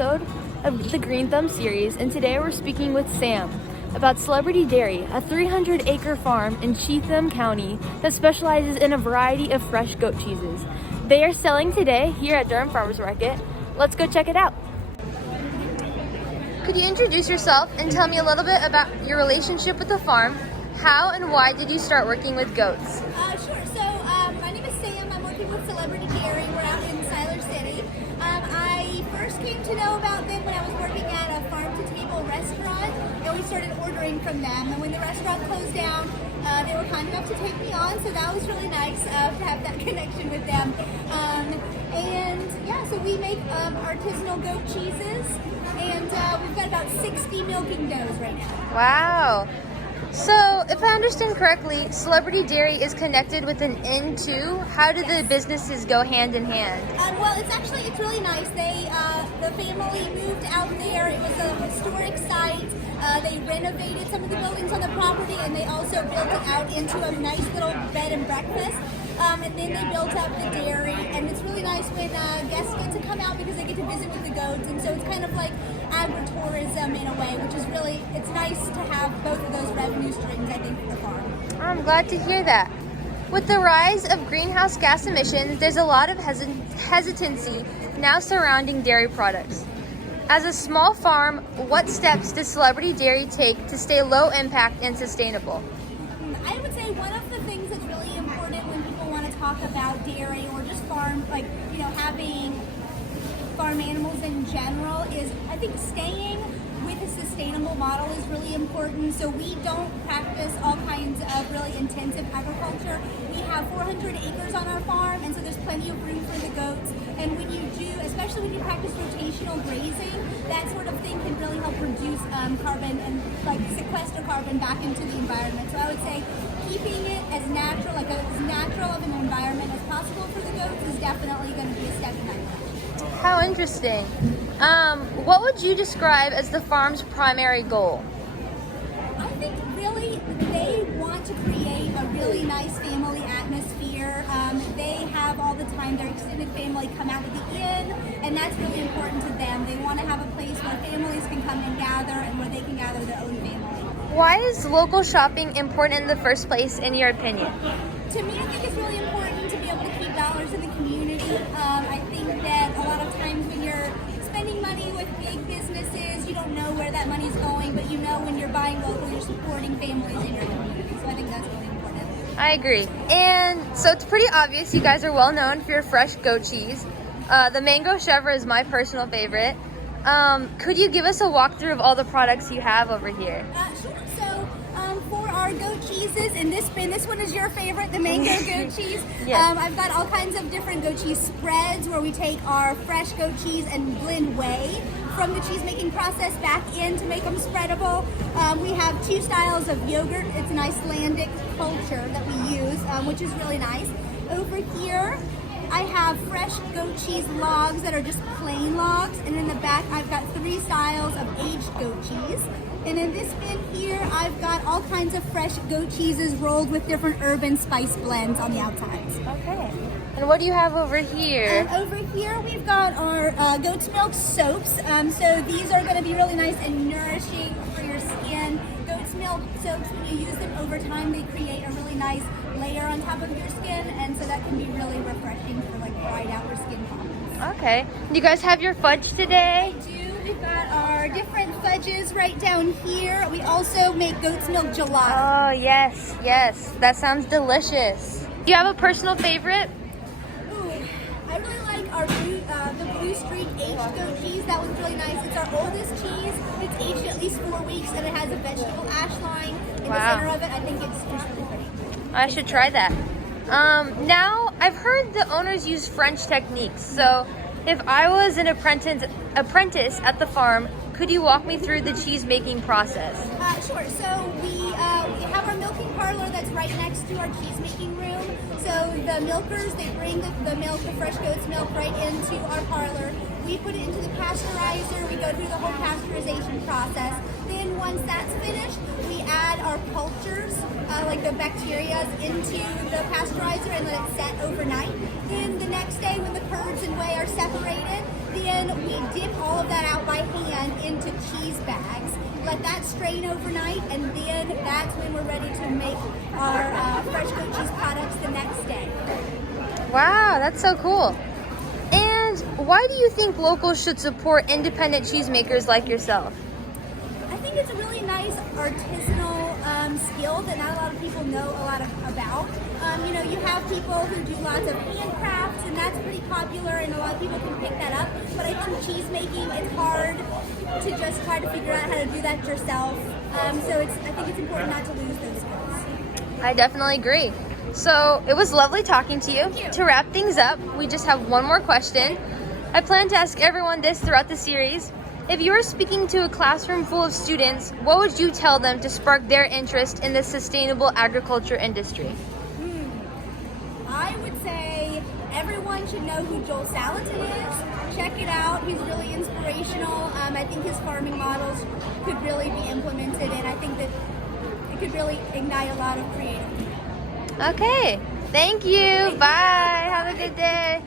episode of the Green Thumb series, and today we're speaking with Sam about Celebrity Dairy, a 300-acre farm in Cheatham County that specializes in a variety of fresh goat cheeses. They are selling today here at Durham Farmers Market. Let's go check it out. Could you introduce yourself and tell me a little bit about your relationship with the farm? How and why did you start working with goats? Sure. So my name is Sam. I'm working with Celebrity Dairy. We're out in Siler City. I first came to know about them when I was working at a farm-to-table restaurant, and we started ordering from them. And when the restaurant closed down, they were kind enough to take me on, so that was really nice to have that connection with them. So we make artisanal goat cheeses, and we've got about 60 milking does right now. Wow. So, if I understand correctly, Celebrity Dairy is connected with an inn too. How do the businesses go hand in hand? Well, it's really nice. The family moved out there. It was a historic site. They renovated some of the buildings on the property, and they also built it out into a nice little bed and breakfast. And then they built up the dairy, and it's really nice when guests get to come out because they get to visit with the goats, and so it's kind of like agritourism in a way, which is really, it's nice to have both of those revenue streams, I think, for the farm. I'm glad to hear that. With the rise of greenhouse gas emissions, there's a lot of hesitancy now surrounding dairy products. As a small farm, what steps does Celebrity Dairy take to stay low impact and sustainable? I would say one of the things that's really important when people want to talk about dairy or just farm, having farm animals in general is, I think, staying with a sustainable model is really important. So we don't practice all kinds of really intensive agriculture. We have 400 acres on our farm, and so there's plenty of room for the goats. And when you do, especially when you practice rotational grazing, that sort of thing can really help reduce carbon and sequester carbon back into the environment. So I would say keeping it as natural of an environment as possible for the goats is definitely going to be a step in that direction. How interesting. What would you describe as the farm's primary goal? I think really they want to create a really nice family atmosphere. They have all the time their extended family come out to the inn, and that's really important to them. They want to have a place where families can come and gather and where they can gather their own family. Why is local shopping important in the first place, in your opinion? To me, I think it's really important to be able to keep dollars in the community. I think that a lot of times when you're spending money with big businesses, you don't know where that money's going, but you know when you're buying local, you're supporting families in your community. So I think that's really important. I agree. And so it's pretty obvious you guys are well known for your fresh goat cheese. The mango chèvre is my personal favorite. Could you give us a walkthrough of all the products you have over here? Sure. So for our goat cheeses, and this one is your favorite, the mango goat cheese. Yes. I've got all kinds of different goat cheese spreads where we take our fresh goat cheese and blend whey from the cheese making process back in to make them spreadable. We have two styles of yogurt. It's an Icelandic culture that we use, which is really nice. Over here, I have fresh goat cheese logs that are just plain logs, and in the back I've got 3 styles of aged goat cheese. And in this bin here, I've got all kinds of fresh goat cheeses rolled with different herb and spice blends on the outsides. Okay. And what do you have over here? And over here we've got our goat's milk soaps. So these are going to be really nice and nourishing for your skin. Goat's milk soaps, when you use them over time, they create a really nice layer on top of your skin, and so that can be really refreshing for bright outer skin problems. Okay. Do you guys have your fudge today? I do. We've got our different fudges right down here. We also make goat's milk gelato. Oh, yes. That sounds delicious. Do you have a personal favorite? Ooh, I really like our the Blue Streak aged goat cheese. That one's really nice. It's our oldest cheese. It's aged at least 4 weeks, and it has a vegetable ash line in the center of it. I think it's just really pretty. I should try that. Now, I've heard the owners use French techniques, so if I was an apprentice at the farm, could you walk me through the cheese making process? Sure. So we have our milking parlor that's right next to our cheese making room. So the milkers, they bring the milk, the fresh goat's milk, right into our parlor. We put it into the pasteurizer. We go through the whole pasteurization process. Then once that's finished, we add our cultures, like the bacteria, into the pasteurizer and let it set overnight. Then the next day when the curds and whey are separated, then we dip all of that out by hand into cheese bags. Let that strain overnight, and then that's when we're ready to make our fresh goat cheese products the next day. Wow, that's so cool. And why do you think locals should support independent cheesemakers like yourself? I think it's a really nice artisanal skill that not a lot of people know a lot about. You have people who do lots of handcrafts, and that's pretty popular, and a lot of people can pick that up. But I think cheese making, it's hard to just try to figure out how to do that yourself. So I think it's important not to lose those skills. I definitely agree. So it was lovely talking to you. Thank you. To wrap things up, we just have one more question. I plan to ask everyone this throughout the series. If you were speaking to a classroom full of students, what would you tell them to spark their interest in the sustainable agriculture industry? I would say everyone should know who Joel Salatin is. Check it out. He's really inspirational. I think his farming models could really be implemented, and I think that it could really ignite a lot of creativity. Okay, thank you. Bye. Have a good day.